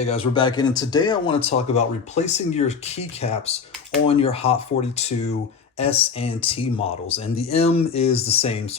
Hey guys, we're back in, and today I want to talk about replacing your keycaps on your Huate42 S and T models. And the M is the same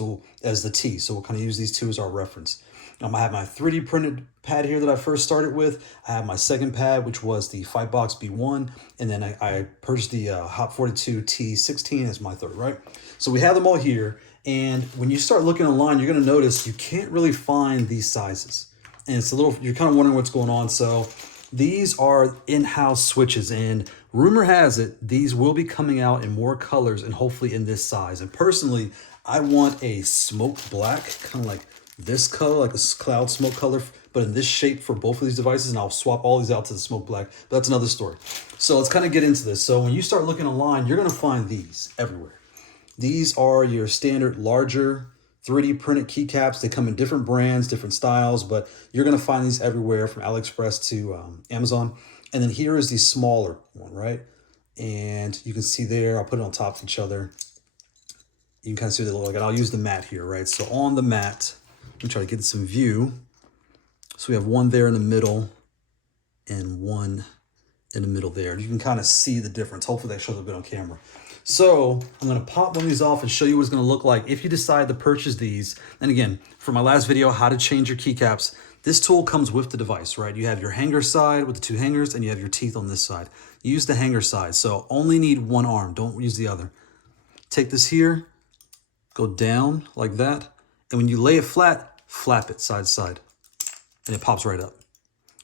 as the T, so we'll kind of use these two as our reference. I have my 3D printed pad here that I first started with. I have my second pad, which was the Fightbox B1, and then I purchased the Huate42 T16 as my third, right? So we have them all here, and when you start looking online, you're going to notice you can't really find these sizes. And it's a little, you're kind of wondering what's going on. So these are in-house switches, and rumor has it, these will be coming out in more colors and hopefully in this size. And personally, I want a smoke black, kind of like this color, like a cloud smoke color, but in this shape for both of these devices. And I'll swap all these out to the smoke black, but that's another story. So let's kind of get into this. So when you start looking online, you're going to find these everywhere. These are your standard larger 3D printed keycaps. They come in different brands, different styles, but you're going to find these everywhere from Aliexpress to Amazon. And then here is the smaller one, right? And you can see there, I'll put it on top of each other. You can kind of see what they look like. And I'll use the mat here, right? So on the mat, let me try to get some view. So we have one there in the middle and one in the middle there. You can kind of see the difference. Hopefully that shows a bit on camera. So I'm going to pop one of these off and show you what it's going to look like if you decide to purchase these. And again, for my last video, how to change your keycaps, this tool comes with the device, right? You have your hanger side with the two hangers, and you have your teeth on this side. Use the hanger side, so only need one arm. Don't use the other. Take this here, go down like that, and when you lay it flat, flap it side to side, and it pops right up.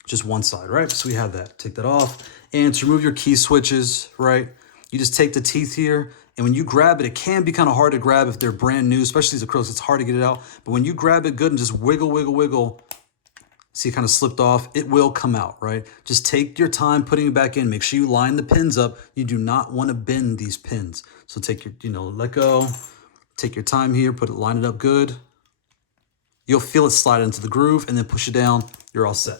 Just one side, right? So we have that. Take that off. And to remove your key switches, right? You just take the teeth here, and when you grab it, it can be kind of hard to grab if they're brand new, especially these acrylics. It's hard to get it out. But when you grab it good and just wiggle, wiggle, wiggle, see it kind of slipped off, it will come out, right? Just take your time putting it back in. Make sure you line the pins up. You do not want to bend these pins. So take your, let go, take your time here, line it up good. You'll feel it slide into the groove, and then push it down. You're all set.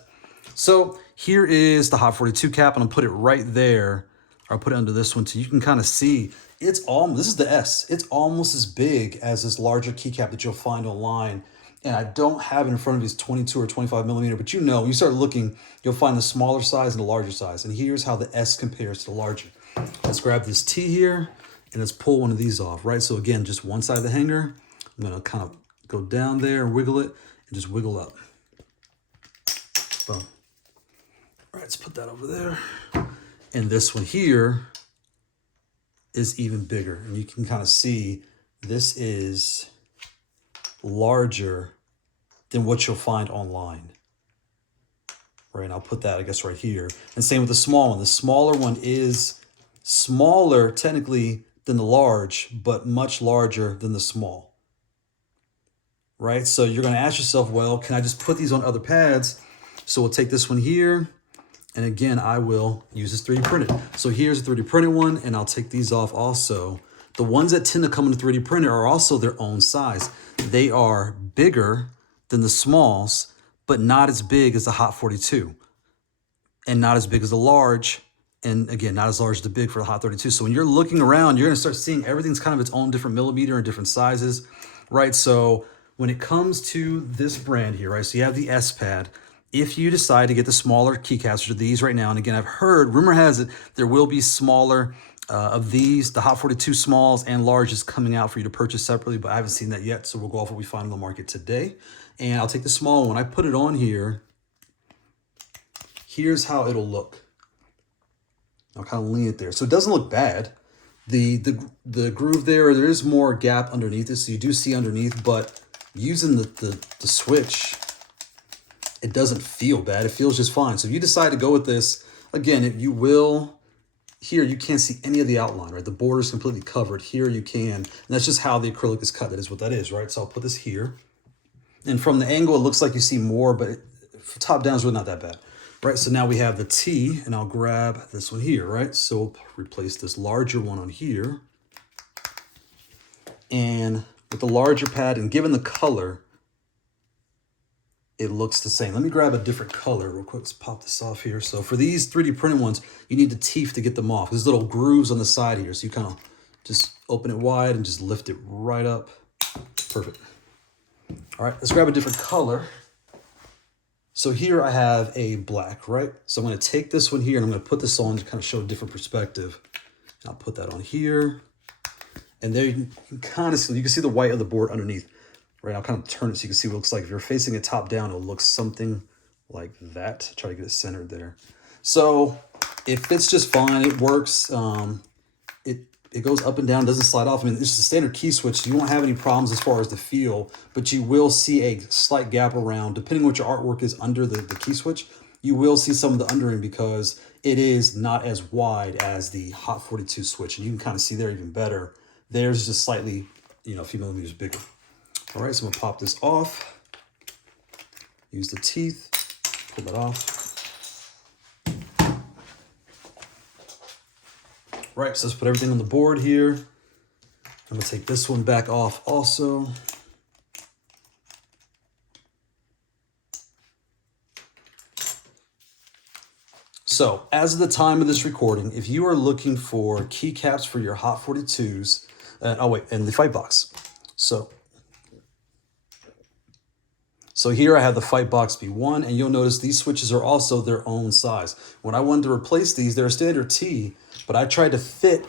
So here is the Huate42 cap, and I'll put it right there. I'll put it under this one so you can kind of see it's almost, this is the S. It's almost as big as this larger keycap that you'll find online. And I don't have it in front of these 22 or 25 millimeter, but when you start looking, you'll find the smaller size and the larger size. And here's how the S compares to the larger. Let's grab this T here and let's pull one of these off, right? So again, just one side of the hanger. I'm gonna kind of go down there and wiggle it and just wiggle up. Boom. All right, let's put that over there. And this one here is even bigger. And you can kind of see this is larger than what you'll find online. Right, and I'll put that, I guess, right here. And same with the small one. The smaller one is smaller technically than the large, but much larger than the small. Right, so you're gonna ask yourself, well, can I just put these on other pads? So we'll take this one here. And again, I will use this 3D printed. So here's a 3D printed one, and I'll take these off also. The ones that tend to come in the 3D printer are also their own size. They are bigger than the smalls, but not as big as the Huate42. And not as big as the large. And again, not as large as the big for the Huate42. So when you're looking around, you're gonna start seeing everything's kind of its own different millimeter and different sizes, right? So when it comes to this brand here, right? So you have the S pad. If you decide to get the smaller keycaps, which are these right now, and again, I've heard, rumor has it, there will be smaller of these, the Huate42 smalls and larges coming out for you to purchase separately, but I haven't seen that yet, so we'll go off what we find on the market today. And I'll take the small one. I put it on here. Here's how it'll look. I'll kind of lean it there. So it doesn't look bad. The groove there is more gap underneath it, so you do see underneath, but using the switch, it doesn't feel bad. It feels just fine. So if you decide to go with this, again, here you can't see any of the outline, right? The border is completely covered. Here you can, and that's just how the acrylic is cut. That is what that is, right? So I'll put this here. And from the angle, it looks like you see more, but top down is really not that bad, right? So now we have the T, and I'll grab this one here, right? So we'll replace this larger one on here. And with the larger pad, and given the color, it looks the same. Let me grab a different color real quick. Let's pop this off here. So for these 3D printed ones, you need the teeth to get them off. There's little grooves on the side here. So you kind of just open it wide and just lift it right up. Perfect. All right, let's grab a different color. So here I have a black, right? So I'm going to take this one here and I'm going to put this on to kind of show a different perspective. I'll put that on here. And there you can kind of see, you can see the white of the board underneath, right? I'll kind of turn it so you can see what it looks like. If you're facing it top down, it'll look something like that. Try to get it centered there. So it fits just fine. It works. It goes up and down, doesn't slide off. I mean, this is a standard key switch, so you won't have any problems as far as the feel, but you will see a slight gap around, depending on what your artwork is under the key switch, you will see some of the undering because it is not as wide as the Haute42 switch. And you can kind of see there even better. There's just slightly, a few millimeters bigger. All right, so I'm gonna pop this off. Use the teeth, pull that off. Right, so let's put everything on the board here. I'm gonna take this one back off also. So as of the time of this recording, if you are looking for keycaps for your Haute42s, and the Fightbox. So here I have the Fightbox B1, and you'll notice these switches are also their own size. When I wanted to replace these, they're a standard T, but I tried to fit,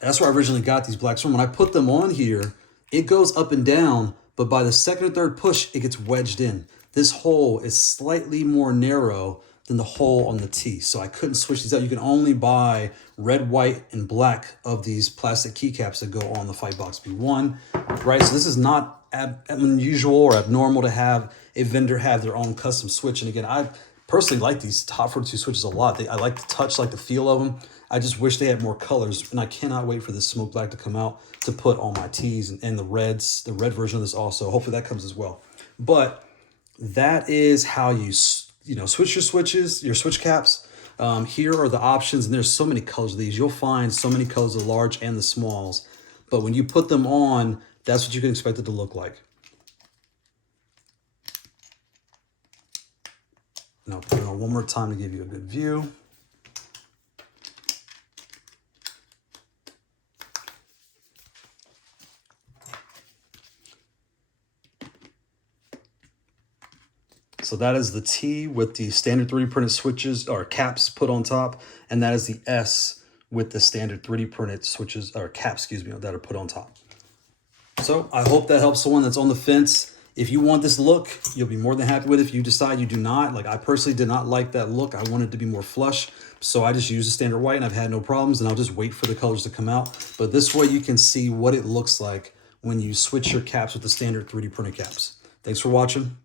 that's where I originally got these blacks from. When I put them on here, it goes up and down, but by the second or third push, it gets wedged in. This hole is slightly more narrow than the hole on the T, so I couldn't switch these out. You can only buy red, white, and black of these plastic keycaps that go on the Fightbox B1, right? So this is not unusual or abnormal to have a vendor have their own custom switch. And again, I personally like these Haute42 switches a lot. I like the touch, like the feel of them. I just wish they had more colors, and I cannot wait for this smoke black to come out to put on my T's and the reds, the red version of this also. Hopefully that comes as well. But that is how you switch your switches, your switch caps. Here are the options, and there's so many colors of these. You'll find so many colors of the large and the smalls. But when you put them on, that's what you can expect it to look like. And I'll put it on one more time to give you a good view. So that is the T with the standard 3D printed switches or caps put on top. And that is the S with the standard 3D printed switches or caps, that are put on top. So I hope that helps someone that's on the fence. If you want this look, you'll be more than happy with it. If you decide you do not, like I personally did not like that look. I wanted it to be more flush. So I just use the standard white and I've had no problems, and I'll just wait for the colors to come out. But this way you can see what it looks like when you switch your caps with the standard 3D printed caps. Thanks for watching.